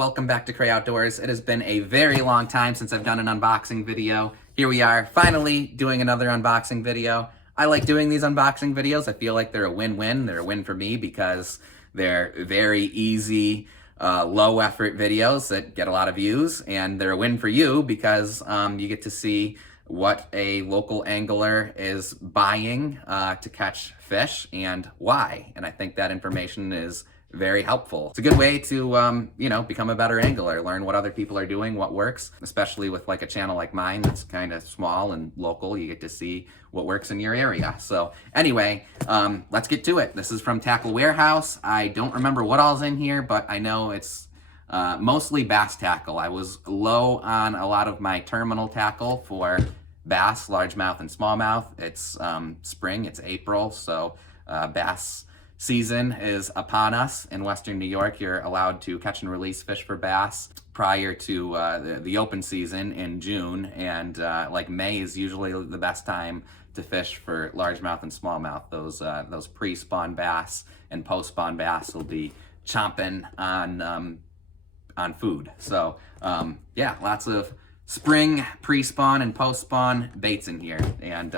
welcome back to Cray Outdoors. It has been a very long time since I've done an unboxing video. Here we are, finally doing another unboxing video. I like doing these unboxing videos. I feel like they're a win-win. They're a win for me because they're very easy, low effort videos that get a lot of views, and they're a win for you because you get to see what a local angler is buying to catch fish and why. And I think that information is very helpful. It's a good way to, become a better angler, learn what other people are doing, what works, especially with like a channel like mine that's kind of small and local. You get to see what works in your area. So anyway, let's get to it. This is from Tackle Wearhouse. I don't remember what all's in here, but I know it's mostly bass tackle. I was low on a lot of my terminal tackle for bass, largemouth, and smallmouth. It's spring, it's April, so bass season is upon us. In Western New York, you're allowed to catch and release fish for bass prior to the open season in June, and like May is usually the best time to fish for largemouth and smallmouth. Those pre-spawn bass and post-spawn bass will be chomping on food. So yeah, lots of spring pre-spawn and post-spawn baits in here, and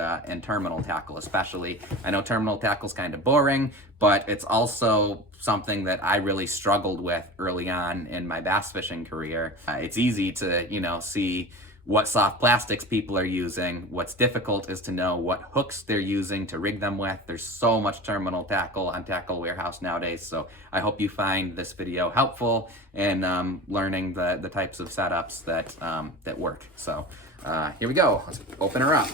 terminal tackle especially. I know terminal tackle's kind of boring, but it's also something that I really struggled with early on in my bass fishing career. It's easy to, see what soft plastics people are using. What's difficult is to know what hooks they're using to rig them with. There's so much terminal tackle on Tackle Wearhouse nowadays, so I hope you find this video helpful in learning the types of setups that work. So here we go. Let's open her up.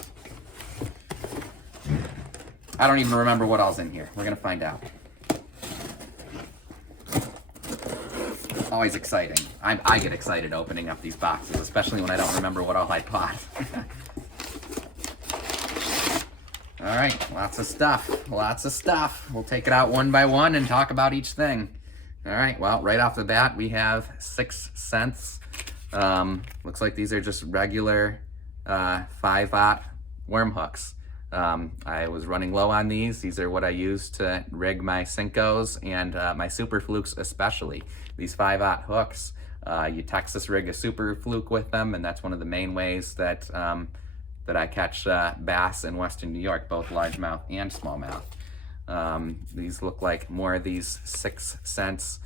I don't even remember what all's in here. We're gonna find out. Always exciting. I get excited opening up these boxes, especially when I don't remember what all I bought. All right, lots of stuff. We'll take it out one by one and talk about each thing. All right, well, right off the bat, we have 6 cents. Looks like these are just regular 5/0 worm hooks. I was running low on these. These are what I use to rig my Cincos and my Super Flukes especially. These 5/0 hooks, you Texas rig a Super Fluke with them, and that's one of the main ways that that I catch bass in Western New York, both largemouth and smallmouth. These look like more of these 6 cents.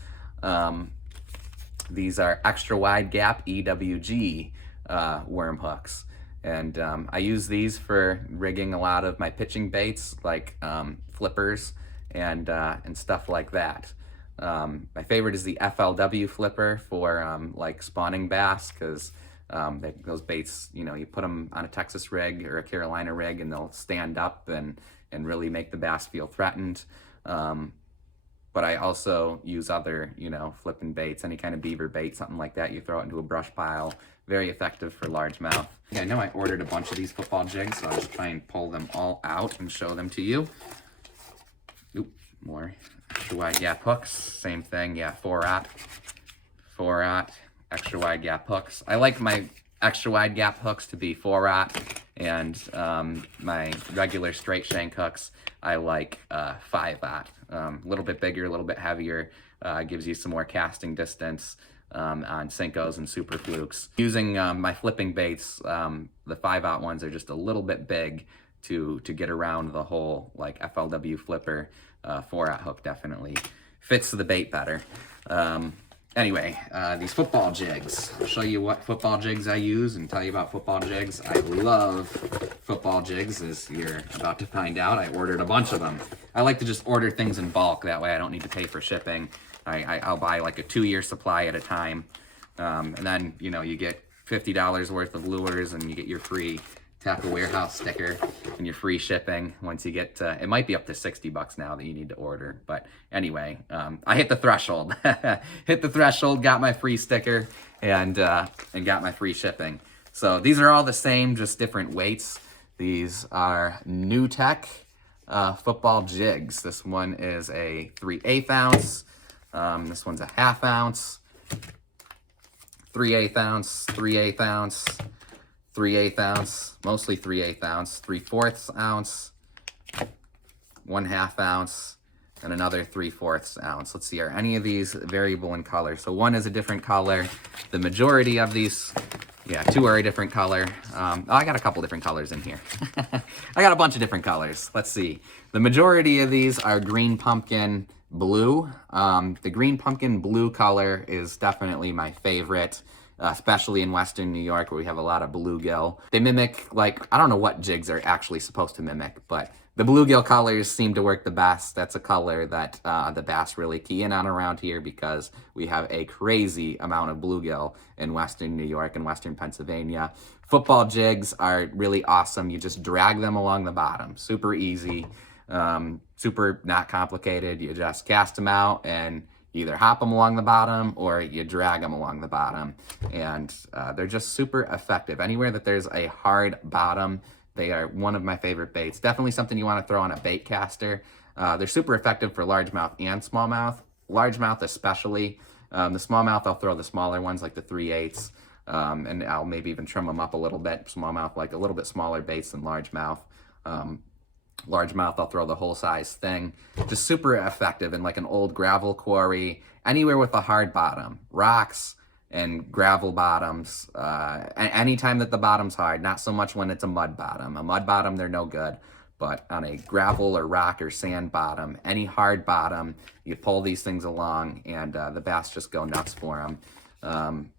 These are extra wide gap EWG worm hooks. And I use these for rigging a lot of my pitching baits, like flippers and stuff like that. My favorite is the FLW flipper for like spawning bass, because those baits, you put them on a Texas rig or a Carolina rig and they'll stand up and really make the bass feel threatened. But I also use other, flipping baits, any kind of beaver bait, something like that. You throw it into a brush pile. Very effective for largemouth. Yeah, I know I ordered a bunch of these football jigs, so I'll just try and pull them all out and show them to you. Oop, more extra wide gap hooks. Same thing, yeah, 4/0 extra wide gap hooks. I like my extra wide gap hooks to be 4/0, and my regular straight shank hooks I like 5/0. A little bit bigger, a little bit heavier, gives you some more casting distance on Cincos and Super Flukes. Using my flipping baits, the 5/0 ones are just a little bit big to get around the whole like FLW flipper. 4/0 hook definitely fits the bait better. Anyway, these football jigs. I'll show you what football jigs I use and tell you about football jigs. I love football jigs, as you're about to find out. I ordered a bunch of them. I like to just order things in bulk. That way I don't need to pay for shipping. I'll buy like a 2-year supply at a time. And then, you get $50 worth of lures and you get your free Tackle Wearhouse sticker and your free shipping once you get to, it might be up to $60 now that you need to order. But anyway, I hit the threshold. Hit the threshold, got my free sticker, and got my free shipping. So these are all the same, just different weights. These are New Tech football jigs. This one is a 3/8 ounce. This one's a 1/2 ounce, 3/8 ounce, 3/8 ounce, 3/8 ounce, mostly 3/8 ounce, 3/4 ounce, 1/2 ounce, and another 3/4 ounce. Let's see, are any of these variable in color? So one is a different color. The majority of these, yeah, 2 are a different color. Oh, I got a couple different colors in here. I got a bunch of different colors. Let's see. The majority of these are green pumpkin blue. The green pumpkin blue color is definitely my favorite, especially in Western New York where we have a lot of bluegill. They mimic, like, I don't know what jigs are actually supposed to mimic, but the bluegill colors seem to work the best. That's a color that the bass really key in on around here because we have a crazy amount of bluegill in Western New York and Western Pennsylvania. Football jigs are really awesome. You just drag them along the bottom. Super easy, super not complicated. You just cast them out and either hop them along the bottom or you drag them along the bottom. And they're just super effective. Anywhere that there's a hard bottom, they are one of my favorite baits. Definitely something you want to throw on a bait caster. They're super effective for largemouth and smallmouth. Largemouth especially. The smallmouth, I'll throw the smaller ones like the 3/8, and I'll maybe even trim them up a little bit. Smallmouth, like a little bit smaller baits than largemouth. Largemouth, I'll throw the whole size thing. Just super effective in like an old gravel quarry, anywhere with a hard bottom. Rocks and gravel bottoms, anytime that the bottom's hard, not so much when it's a mud bottom. A mud bottom, they're no good, but on a gravel or rock or sand bottom, any hard bottom, you pull these things along and the bass just go nuts for them.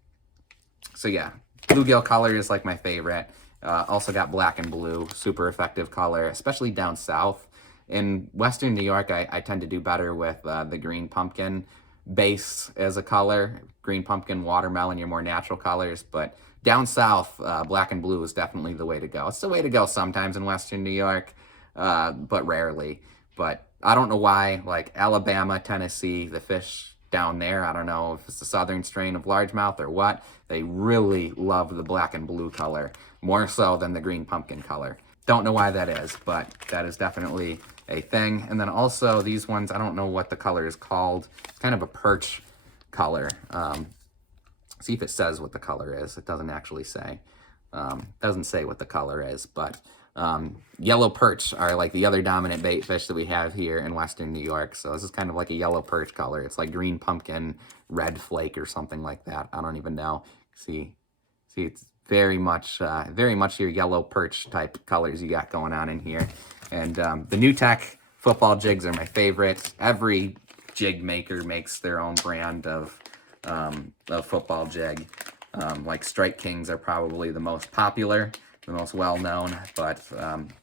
So yeah, bluegill color is like my favorite. Also got black and blue, super effective color, especially down south. In Western New York, I tend to do better with the green pumpkin base as a color. Green pumpkin, watermelon, your more natural colors. But down south, black and blue is definitely the way to go. It's the way to go sometimes in Western New York, but rarely. But I don't know why, like Alabama, Tennessee, the fish down there, I don't know if it's the southern strain of largemouth or what, they really love the black and blue color, more so than the green pumpkin color. Don't know why that is, but that is definitely a thing. And then also these ones, I don't know what the color is called. It's kind of a perch color. See if it says what the color is. It doesn't actually say. Doesn't say what the color is, but yellow perch are like the other dominant bait fish that we have here in Western New York. So this is kind of like a yellow perch color. It's like green pumpkin, red flake or something like that. I don't even know. See, it's very much your yellow perch type colors you got going on in here. And the New Tech football jigs are my favorite. Every jig maker makes their own brand of football jig. Like Strike Kings are probably the most popular, the most well-known, but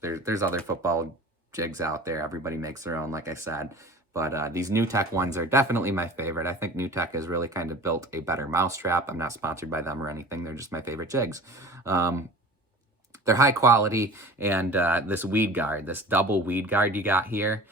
there's other football jigs out there. Everybody makes their own, like I said. But these New Tech ones are definitely my favorite. I think New Tech has really kind of built a better mousetrap. I'm not sponsored by them or anything. They're just my favorite jigs. They're high quality, and this weed guard, this double weed guard you got here,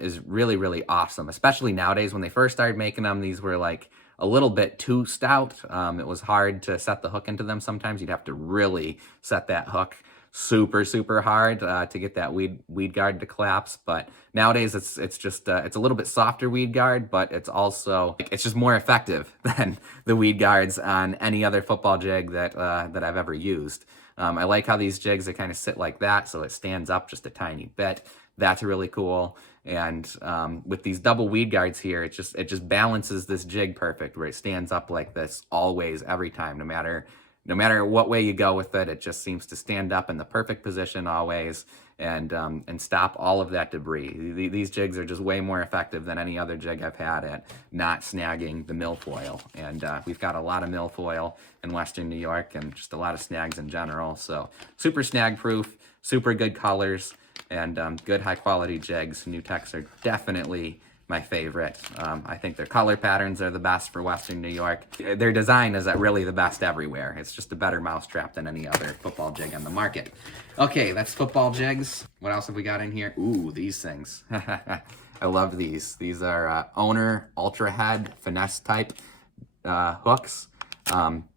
is really, really awesome. Especially nowadays, when they first started making them, these were like a little bit too stout. It was hard to set the hook into them sometimes. You'd have to really set that hook super, super hard to get that weed guard to collapse. But nowadays it's just it's a little bit softer weed guard, but it's also, it's just more effective than the weed guards on any other football jig that I've ever used. I like how these jigs, they kind of sit like that, so it stands up just a tiny bit. That's really cool. And with these double weed guards here, it just balances this jig perfect, where it stands up like this always, every time, no matter what way you go with it. It just seems to stand up in the perfect position always, and stop all of that debris. These jigs are just way more effective than any other jig I've had at not snagging the milfoil. And we've got a lot of milfoil in Western New York, and just a lot of snags in general. So super snag proof, super good colors, and good high quality jigs. New Techs are definitely my favorite. I think their color patterns are the best for Western New York. Their design is really the best everywhere. It's just a better mousetrap than any other football jig on the market. Okay, that's football jigs. What else have we got in here? Ooh, these things. I love these. These are Owner Ultra Head Finesse type hooks.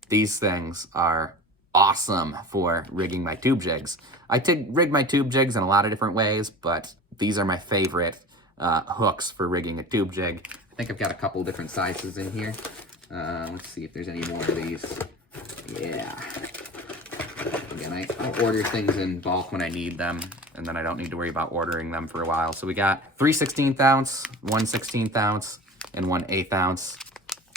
These things are awesome for rigging my tube jigs. I rig my tube jigs in a lot of different ways, but these are my favorite hooks for rigging a tube jig. I think I've got a couple different sizes in here. Let's see if there's any more of these. Yeah. Again, order things in bulk when I need them, and then I don't need to worry about ordering them for a while. So we got 3 16th ounce, 1 16th ounce, and 1 1/8 ounce.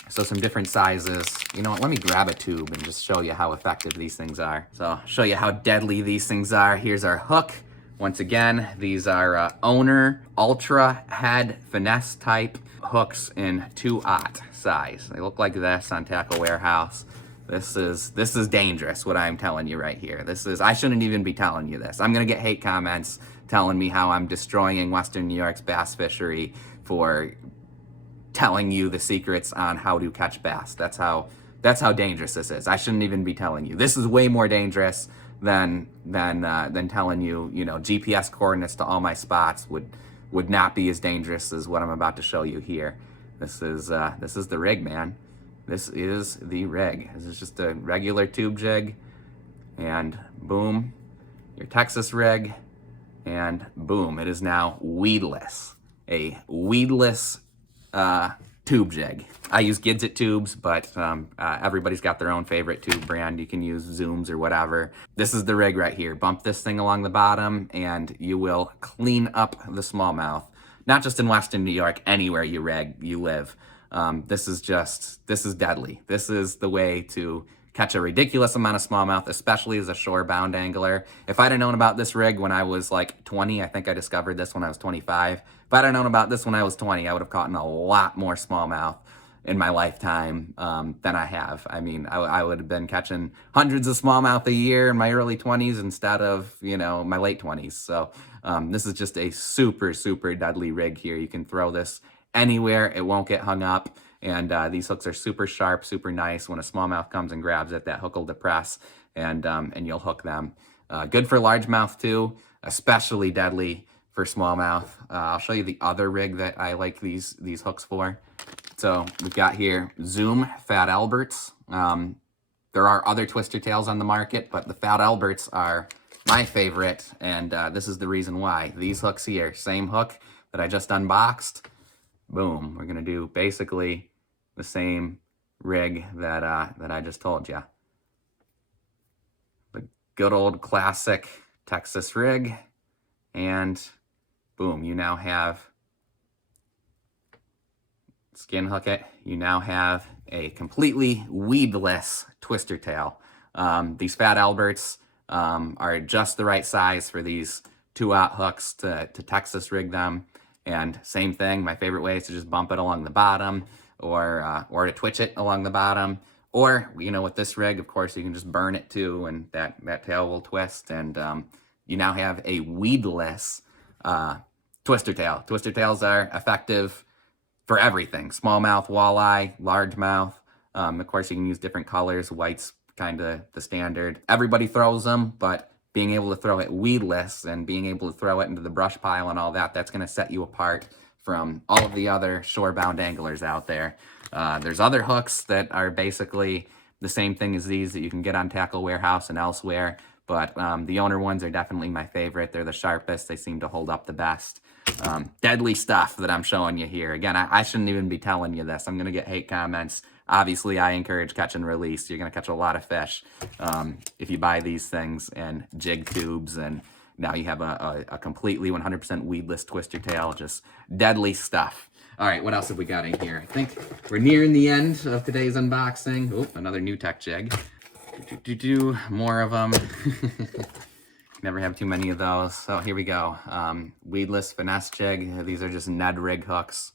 So some different sizes. You know what, let me grab a tube and just show you how effective these things are. So I'll show you how deadly these things are. Here's our hook. Once again, these are owner ultra head finesse type hooks in 2/0 size. They look like this on Tackle Wearhouse. This is dangerous, what I'm telling you right here. I shouldn't even be telling you this. I'm gonna get hate comments telling me how I'm destroying Western New York's bass fishery for telling you the secrets on how to catch bass. That's how dangerous this is. I shouldn't even be telling you. This is way more dangerous than telling you, you know, GPS coordinates to all my spots would not be as dangerous as what I'm about to show you here. This is the rig, man. This is the rig. This is just a regular tube jig, and boom, your Texas rig, and boom, it is now weedless. A weedless tube jig. I use Gidget tubes, but everybody's got their own favorite tube brand. You can use Zooms or whatever. This is the rig right here. Bump this thing along the bottom and you will clean up the smallmouth. Not just in Western New York, anywhere you live. This is deadly. This is the way to catch a ridiculous amount of smallmouth, especially as a shore-bound angler. If I'd have known about this rig when I was like 20, I think I discovered this when I was 25. If I'd have known about this when I was 20, I would have caught a lot more smallmouth in my lifetime than I have. I mean, I would have been catching hundreds of smallmouth a year in my early 20s instead of, you know, my late 20s. So this is just a super, super deadly rig here. You can throw this anywhere. It won't get hung up. And these hooks are super sharp, super nice. When a smallmouth comes and grabs it, that hook will depress and you'll hook them. Good for largemouth too, especially deadly for smallmouth. I'll show you the other rig that I like these hooks for. So we've got here Zoom Fat Alberts. There are other twister tails on the market, but the Fat Alberts are my favorite, and this is the reason why. These hooks here, same hook that I just unboxed. Boom, we're gonna do basically the same rig that I just told you. The good old classic Texas rig, and boom, you now have, skin hook it, you now have a completely weedless twister tail. These Fat Alberts are just the right size for these 2/0 hooks to Texas rig them. And same thing, my favorite way is to just bump it along the bottom or to twitch it along the bottom. Or, you know, with this rig, of course, you can just burn it too, and that tail will twist. And you now have a weedless twister tail. Twister tails are effective for everything. Smallmouth, walleye, largemouth. Of course, you can use different colors. White's kind of the standard. Everybody throws them, but being able to throw it weedless and being able to throw it into the brush pile and all that, that's going to set you apart from all of the other shore-bound anglers out there. There's other hooks that are basically the same thing as these that you can get on Tackle Wearhouse and elsewhere, but the owner ones are definitely my favorite. They're the sharpest. They seem to hold up the best. Deadly stuff that I'm showing you here. Again, I shouldn't even be telling you this. I'm going to get hate comments. Obviously, I encourage catch and release. You're going to catch a lot of fish if you buy these things and jig tubes, and now you have a completely 100% weedless twister tail. Just deadly stuff. All right, what else have we got in here? I think we're nearing the end of today's unboxing. Oh, another new tech jig. More of them. Never have too many of those. So here we go. Weedless Finesse Jig. These are just Ned Rig Hooks.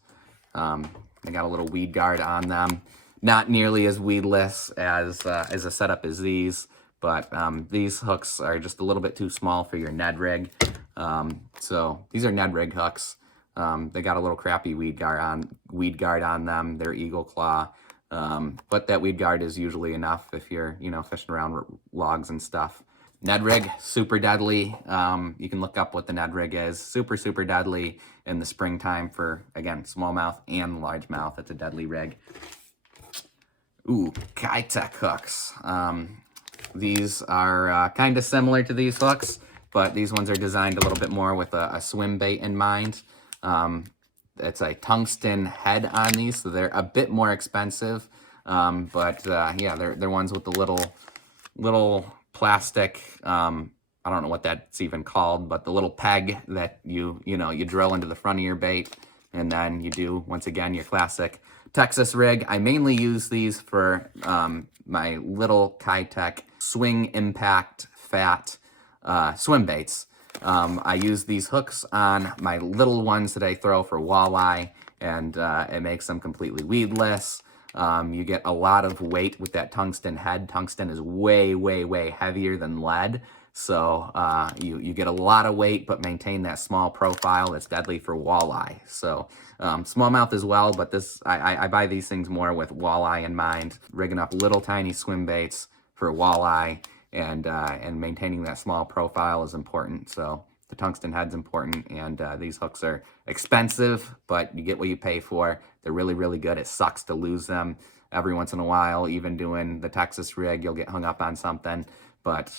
They got a little weed guard on them. Not nearly as weedless as a setup as these, but these hooks are just a little bit too small for your Ned Rig. So these are Ned Rig hooks. They got a little crappy weed guard on them. They're Eagle Claw. But that weed guard is usually enough if you're, you know, fishing around logs and stuff. Ned Rig, super deadly. You can look up what the Ned Rig is. Super, super deadly in the springtime for, again, smallmouth and largemouth. It's a deadly rig. Ooh, Kaitec Hooks. These are kind of similar to these hooks, but these ones are designed a little bit more with a swim bait in mind. It's a tungsten head on these, so they're a bit more expensive. But yeah, they're ones with the little plastic, I don't know what that's even called, but the little peg that you drill into the front of your bait, and then you do, once again, your classic Texas rig. I mainly use these for my little Kaitec swing impact fat swim baits. I use these hooks on my little ones that I throw for walleye, and it makes them completely weedless. You get a lot of weight with that tungsten head. Tungsten is way, way, way heavier than lead. So you get a lot of weight, but maintain that small profile that's deadly for walleye. So smallmouth as well, but I buy these things more with walleye in mind. Rigging up little tiny swim baits for walleye, and maintaining that small profile is important. So the tungsten head's important, and these hooks are expensive, but you get what you pay for. They're really, really good. It sucks to lose them every once in a while. Even doing the Texas rig, you'll get hung up on something, but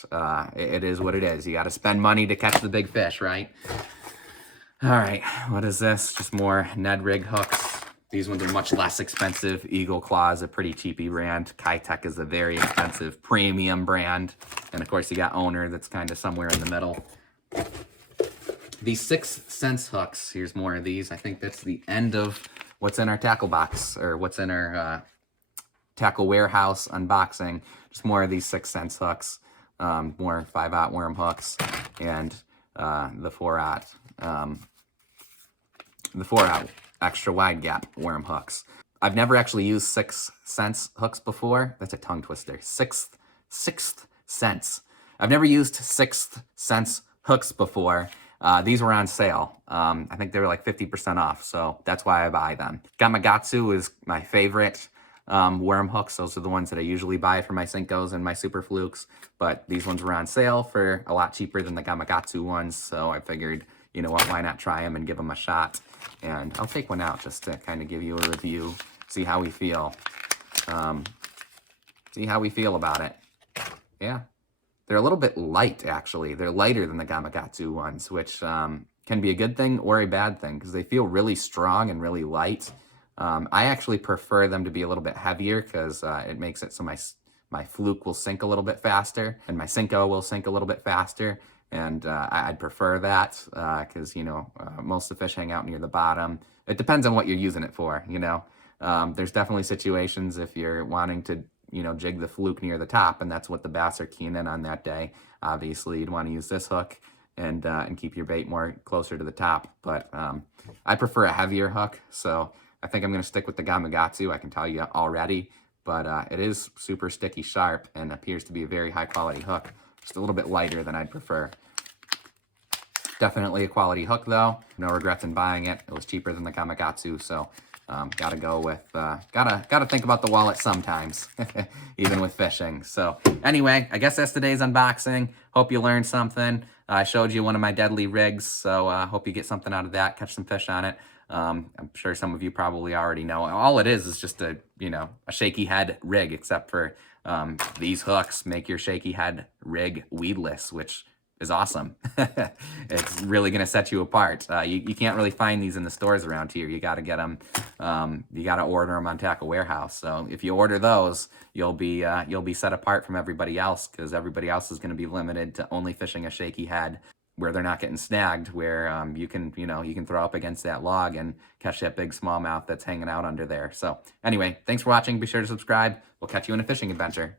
it is what it is. You got to spend money to catch the big fish, right? All right, what is this? Just more Ned Rig Hooks. These ones are much less expensive. Eagle Claw is a pretty cheapy brand. Kaitec is a very expensive premium brand. And of course you got Owner, that's kind of somewhere in the middle. These 6 cents hooks, here's more of these. I think that's the end of what's in our tackle box, or what's in our tackle warehouse unboxing. Just more of these 6 cents hooks, more 5/0 worm hooks, and the 4/0 extra wide gap worm hooks. I've never actually used 6 cents hooks before. That's a tongue twister. Sixth cents. I've never used 6 cents hooks before. These were on sale. I think they were like 50% off, so that's why I buy them. Gamakatsu is my favorite worm hooks. Those are the ones that I usually buy for my Senkos and my Super Flukes, but these ones were on sale for a lot cheaper than the Gamakatsu ones, so I figured, you know what, why not try them and give them a shot? And I'll take one out just to kind of give you a review, see how we feel. See how we feel about it. Yeah. They're a little bit light, actually. They're lighter than the Gamakatsu ones, which can be a good thing or a bad thing, because they feel really strong and really light. I actually prefer them to be a little bit heavier, because it makes it so my fluke will sink a little bit faster, and my Senko will sink a little bit faster. And I'd prefer that, because, you know, most of the fish hang out near the bottom. It depends on what you're using it for, you know. There's definitely situations if you're wanting to, you know, jig the fluke near the top, and that's what the bass are keen in on that day. Obviously, you'd want to use this hook and keep your bait more closer to the top. But I prefer a heavier hook, so I think I'm going to stick with the Gamakatsu. I can tell you already, but it is super sticky sharp and appears to be a very high quality hook. Just a little bit lighter than I'd prefer. Definitely a quality hook though. No regrets in buying it. It was cheaper than the Gamakatsu, so gotta go with, gotta think about the wallet sometimes, even with fishing. So anyway, I guess that's today's unboxing. Hope you learned something. I showed you one of my deadly rigs, so hope you get something out of that, catch some fish on it. I'm sure some of you probably already know. All it is just a, you know, a shaky head rig, except for these hooks make your shaky head rig weedless, which is awesome. It's really going to set you apart. You can't really find these in the stores around here. You got to get them. You got to order them on Tackle Warehouse. So if you order those, you'll be set apart from everybody else, because everybody else is going to be limited to only fishing a shaky head where they're not getting snagged, where you can throw up against that log and catch that big smallmouth that's hanging out under there. So anyway, thanks for watching. Be sure to subscribe. We'll catch you in a fishing adventure.